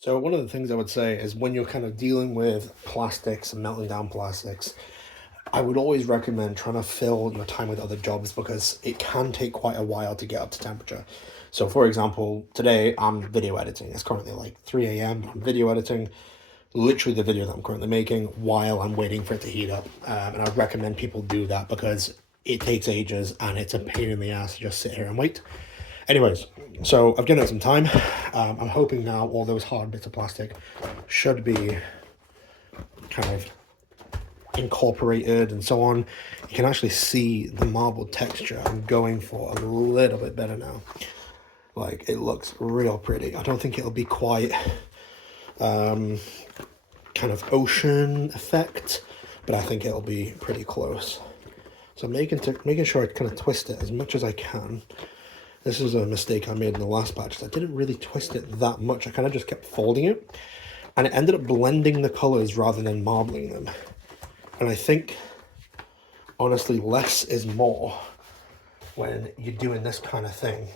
So one of the things I would say is when you're kind of dealing with plastics and melting down plastics, I would always recommend trying to fill your time with other jobs because it can take quite a while to get up to temperature. So for example, today I'm video editing. It's currently like 3 a.m. I'm video editing, literally the video that I'm currently making while I'm waiting for it to heat up. And I recommend people do that because it takes ages and it's a pain in the ass to just sit here and wait. Anyways, so I've given it some time. I'm hoping now all those hard bits of plastic should be kind of incorporated and so on. You can actually see the marble texture I'm going for a little bit better now. Like, it looks real pretty. I don't think it'll be quite kind of ocean effect, but I think it'll be pretty close. So making sure I kind of twist it as much as I can. This is a mistake I made in the last batch. I didn't really twist it that much. I kind of just kept folding it, and it ended up blending the colors rather than marbling them. And I think, honestly, less is more when you're doing this kind of thing.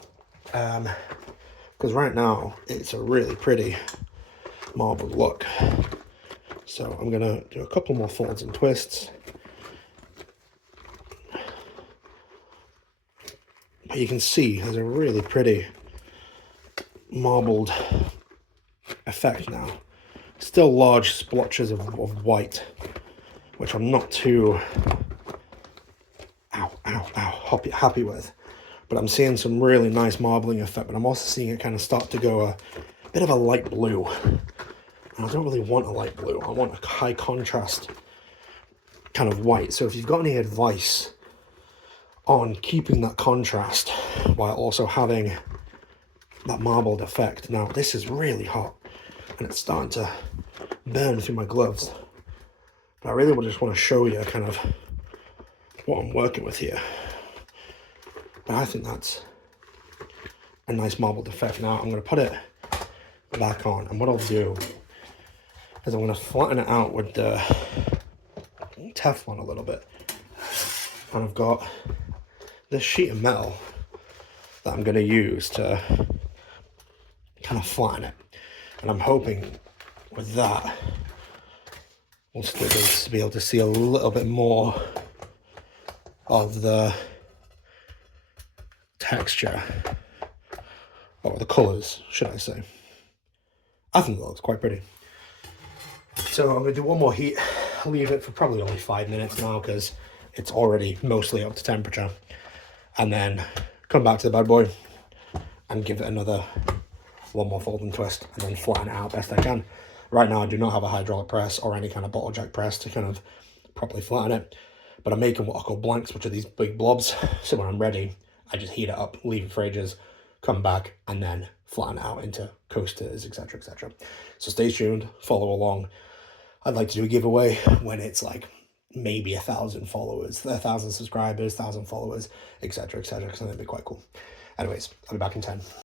Because right now, it's a really pretty marbled look. So I'm going to do a couple more folds and twists. But you can see there's a really pretty marbled effect now. Still large splotches of white, which I'm not too happy with. But I'm seeing some really nice marbling effect, but I'm also seeing it kind of start to go a bit of a light blue. And I don't really want a light blue. I want a high contrast kind of white. So if you've got any advice on keeping that contrast while also having that marbled effect. Now, this is really hot and it's starting to burn through my gloves. But I really just want to show you kind of what I'm working with here. But I think that's a nice marbled effect. Now, I'm going to put it back on, and what I'll do is I'm going to flatten it out with the Teflon a little bit. And I've got this sheet of metal that I'm going to use to kind of flatten it, and I'm hoping with that we'll still be able to see a little bit more of the texture, or the colors, should I say. I think that looks quite pretty. So I'm going to do one more heat, leave it for probably only 5 minutes now because it's already mostly up to temperature, and then come back to the bad boy and give it one more fold and twist, and then flatten it out best I can. Right now I do not have a hydraulic press or any kind of bottle jack press to kind of properly flatten it, but I'm making what I call blanks, which are these big blobs. So when I'm ready, I just heat it up, leave it for ages, come back, and then flatten it out into coasters, etc, etc. So stay tuned, follow along. I'd like to do a giveaway when it's like maybe 1,000 followers, 1,000 subscribers, 1,000 followers, etc, etc, because I think it'd be quite cool. Anyways, I'll be back in 10.